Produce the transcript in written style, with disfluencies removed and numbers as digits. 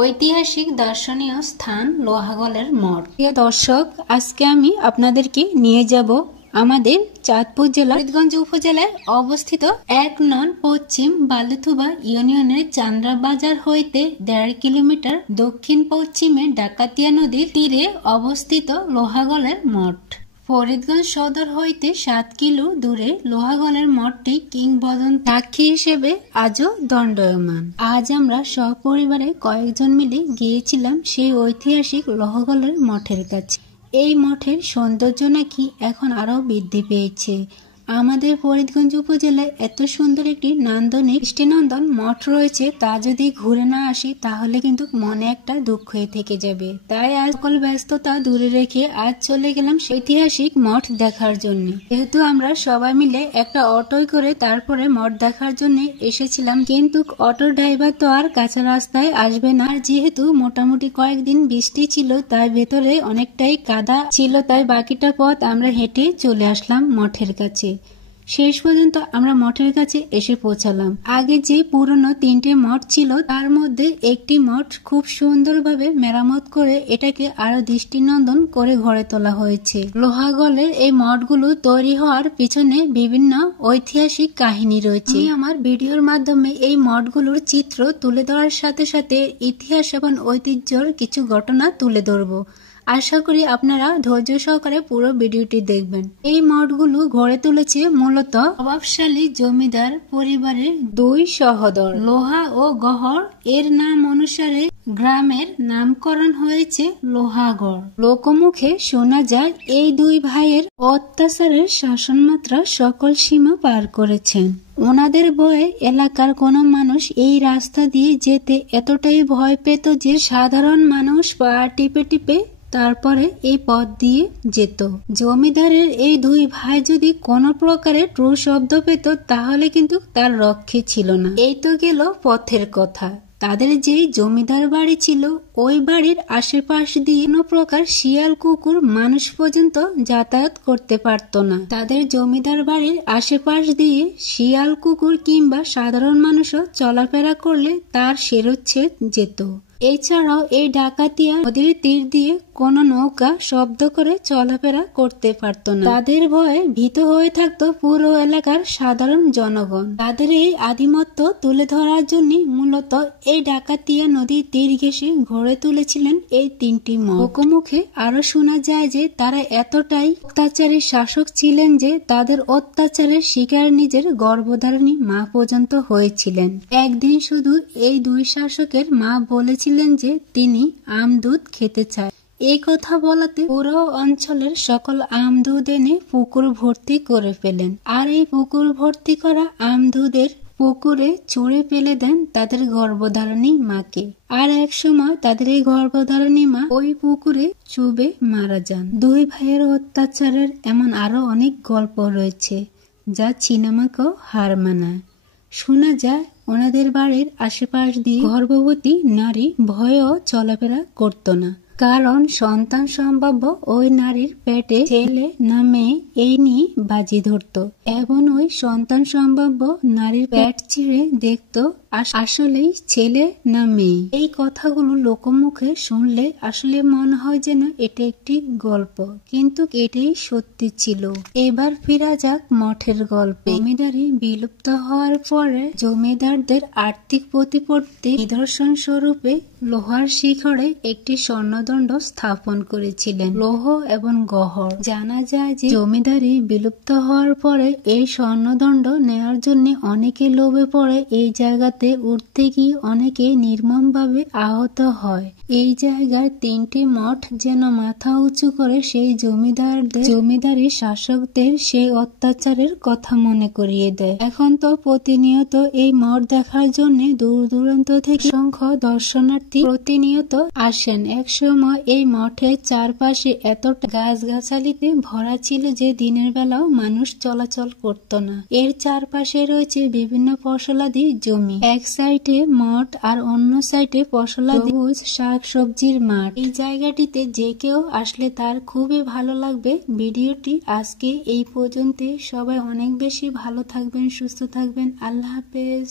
ঐতিহাসিক দর্শনীয় স্থান লোহাগড়ের মঠ। প্রিয় দর্শক, আজকে আমি আপনাদেরকে নিয়ে যাব আমাদের চাঁদপুর জেলার ফরিদগঞ্জ উপজেলায় অবস্থিত ১ নং পশ্চিম বালুথুবা ইউনিয়নের চান্দ্রা বাজার হইতে ১.৫ কিলোমিটার দক্ষিণ পশ্চিমে ডাকাতিয়া নদীর তীরে অবস্থিত লোহাগড়ের মঠ। ফরিদগঞ্জ সদর হইতে ৭ কিলো দূরে লোহাগড়ের মঠটি কিংবদন্তি সাক্ষী হিসেবে আজও দণ্ডায়মান। আজ আমরা সপরিবারে কয়েকজন মিলে গিয়েছিলাম সেই ঐতিহাসিক লোহাগড়ের মঠের কাছে। এই মঠের সৌন্দর্য নাকি এখন আরো বৃদ্ধি পেয়েছে। আমাদের ফরিদগঞ্জ উপজেলায় এত সুন্দর একটি নান্দনিক দৃষ্টিনন্দন মঠ রয়েছে, তা যদি ঘুরে না আসি তাহলে কিন্তু মনে একটা দুঃখ থেকে যাবে। তাই আজ সকল ব্যস্ততা দূরে রেখে আজ চলে গেলাম ঐতিহাসিক মঠ দেখার জন্য। যেহেতু আমরা সবাই মিলে একটা অটোয় করে তারপরে মঠ দেখার জন্য এসেছিলাম, কিন্তু অটো ড্রাইভার তো আর কাঁচা রাস্তায় আসবে না। আর যেহেতু মোটামুটি কয়েকদিন বৃষ্টি ছিল, তাই ভেতরে অনেকটাই কাদা ছিল, তাই বাকিটা পথ আমরা হেঁটে চলে আসলাম মঠের কাছে। শেষ পর্যন্ত আমরা মঠের কাছে এসে পৌঁছালাম। আগে যে পুরনো ৩টে মঠ ছিল, তার মধ্যে একটি মঠ খুব সুন্দরভাবে মেরামত করে এটাকে আরো দৃষ্টিনন্দন করে গড়ে তোলা হয়েছে। লোহাগড়ের এই মঠগুলো তৈরি হওয়ার পিছনে বিভিন্ন ঐতিহাসিক কাহিনী রয়েছে। আমি আমার ভিডিওর মাধ্যমে এই মঠগুলোর চিত্র তুলে ধরার সাথে সাথে ইতিহাস এবং ঐতিহ্যর কিছু ঘটনা তুলে ধরবো। আশা করি আপনারা ধৈর্য সহকারে পুরো ভিডিওটি দেখবেন। এই মঠগুলো গড়ে তুলেছে মূলত প্রভাবশালী জমিদার পরিবারের দুই সহোদর। লোহা ও গহর এর নাম অনুসারে গ্রামের নামকরণ হয়েছে লোহাগড়। লোকমুখে শোনা যায় এই দুই ভাইয়ের অত্যাচারের শাসনমাত্রা সকল সীমা পার করেছেন। ওনাদের ভয়ে এলাকার কোনো মানুষ এই রাস্তা দিয়ে যেতে এতটাই ভয় পেত যে সাধারণ মানুষ পা টিপে টিপে তারপরে এই পথ দিয়ে যেত। জমিদারের এই দুই ভাই যদি কোনো প্রকারের ট্রু শব্দ পেত তাহলে কিন্তু তার রক্ষে ছিল না। এই তো গেল পথের কথা। তাদের যেই জমিদার বাড়ি ছিল, ওই বাড়ির আশেপাশ দিয়ে কোনো প্রকার শিয়াল কুকুর মানুষ পর্যন্ত যাতায়াত করতে পারত না। তাদের জমিদার বাড়ির আশেপাশ দিয়ে শিয়াল কুকুর কিংবা সাধারণ মানুষও চলাফেরা করলে তার শিরচ্ছেদ যেত। এছাড়াও এই ডাকাতিয়া নদীর তীর দিয়ে কোন নৌকা শব্দ করে চলাফেরা করতে পারত না। তাদের ভয়ে ভীত হয়ে থাকতো পুরো এলাকার সাধারণ জনগণ। তাদের এই আধিপত্য তুলে ধরার জন্য মূলত এই ডাকাতিয়া নদীর তীর ঘেঁষে গড়ে তুলেছিলেন এই ৩টি মঠ। লোকমুখে আরো শোনা যায় যে তারা এতটাই অত্যাচারী শাসক ছিলেন যে তাদের অত্যাচারের শিকার নিজের গর্ভধারিণী মা পর্যন্ত হয়েছিলেন। একদিন শুধু এই দুই শাসকের মা বলেছিলেন যে তিনি আম দুধ খেতে চায়। এই কথা বলাতে পুরো অঞ্চলের সকল আম দুধ এনে পুকুর ভর্তি করে ফেলেন। আর এই পুকুর ভর্তি করা আম দুধের পুকুরে ছুঁড়ে ফেলে দেন তাদের গর্ভধারিণী মাকে। আর এক সময় তাদের এই গর্ভধারিণী মা ওই পুকুরে চুবে মারা যান। দুই ভাইয়ের অত্যাচারের এমন আরো অনেক গল্প রয়েছে যা সিনেমাকেও হার মানায়। শোনা যায় ওনাদের বাড়ির আশেপাশ দিয়ে গর্ভবতী নারী ভয়েও চলাফেরা করত না, কারণ সন্তান সম্ভাব্য ওই নারীর পেটে ছেলে না মেয়ে এই নিয়ে বাজি ধরত এবং ওই সন্তান সম্ভাব্য নারীর পেট ছিঁড়ে দেখত আসলেই ছেলে না মেয়ে। এই কথাগুলো লোকমুখে শুনলে আসলে মনে হয় যেন এটা একটি গল্প, কিন্তু এটাই সত্যি ছিল। এবার ফিরা যাক মঠের গল্পে। জমিদারি বিলুপ্ত হওয়ার পরে জমিদারদের আর্থিক প্রতিপত্তি নিদর্শন স্বরূপে লোহার শিখরে একটি স্বর্ণদণ্ড স্থাপন করেছিলেন লৌহ এবং গহর। জানা যায় যে জমিদারি বিলুপ্ত হওয়ার পরে এই স্বর্ণদণ্ড নেওয়ার জন্য অনেকে লোভে পড়ে এই জায়গাতে উঠতে গিয়ে অনেকে নির্মমভাবে আহত হয়। এই জায়গার ৩টি মঠ যেন মাথা উঁচু করে সেই জমিদারি শাসকদের সেই অত্যাচারের কথা মনে করিয়ে দেয়। এখন তো প্রতিনিয়ত এই মঠ দেখার জন্য দূর দূরান্ত থেকে অসংখ্য দর্শনার্থী প্রতিনিয়ত আসেন। একসময় এই মঠের চারপাশে এতটা গাছগাছালিতে ভরা ছিল যে দিনের বেলাও মানুষ চলাচল করত না। এর চারপাশে রয়েছে বিভিন্ন ফসলাদি জমি। এক সাইডে মঠ আর অন্য সাইডে ফসলাদি শাক সবজির মাঠ। এই জায়গাটিতে যে কেউ আসলে তার খুবই ভালো লাগবে। ভিডিওটি আজকে এই পর্যন্ত। সবাই অনেক বেশি ভালো থাকবেন, সুস্থ থাকবেন। আল্লাহ হাফেজ।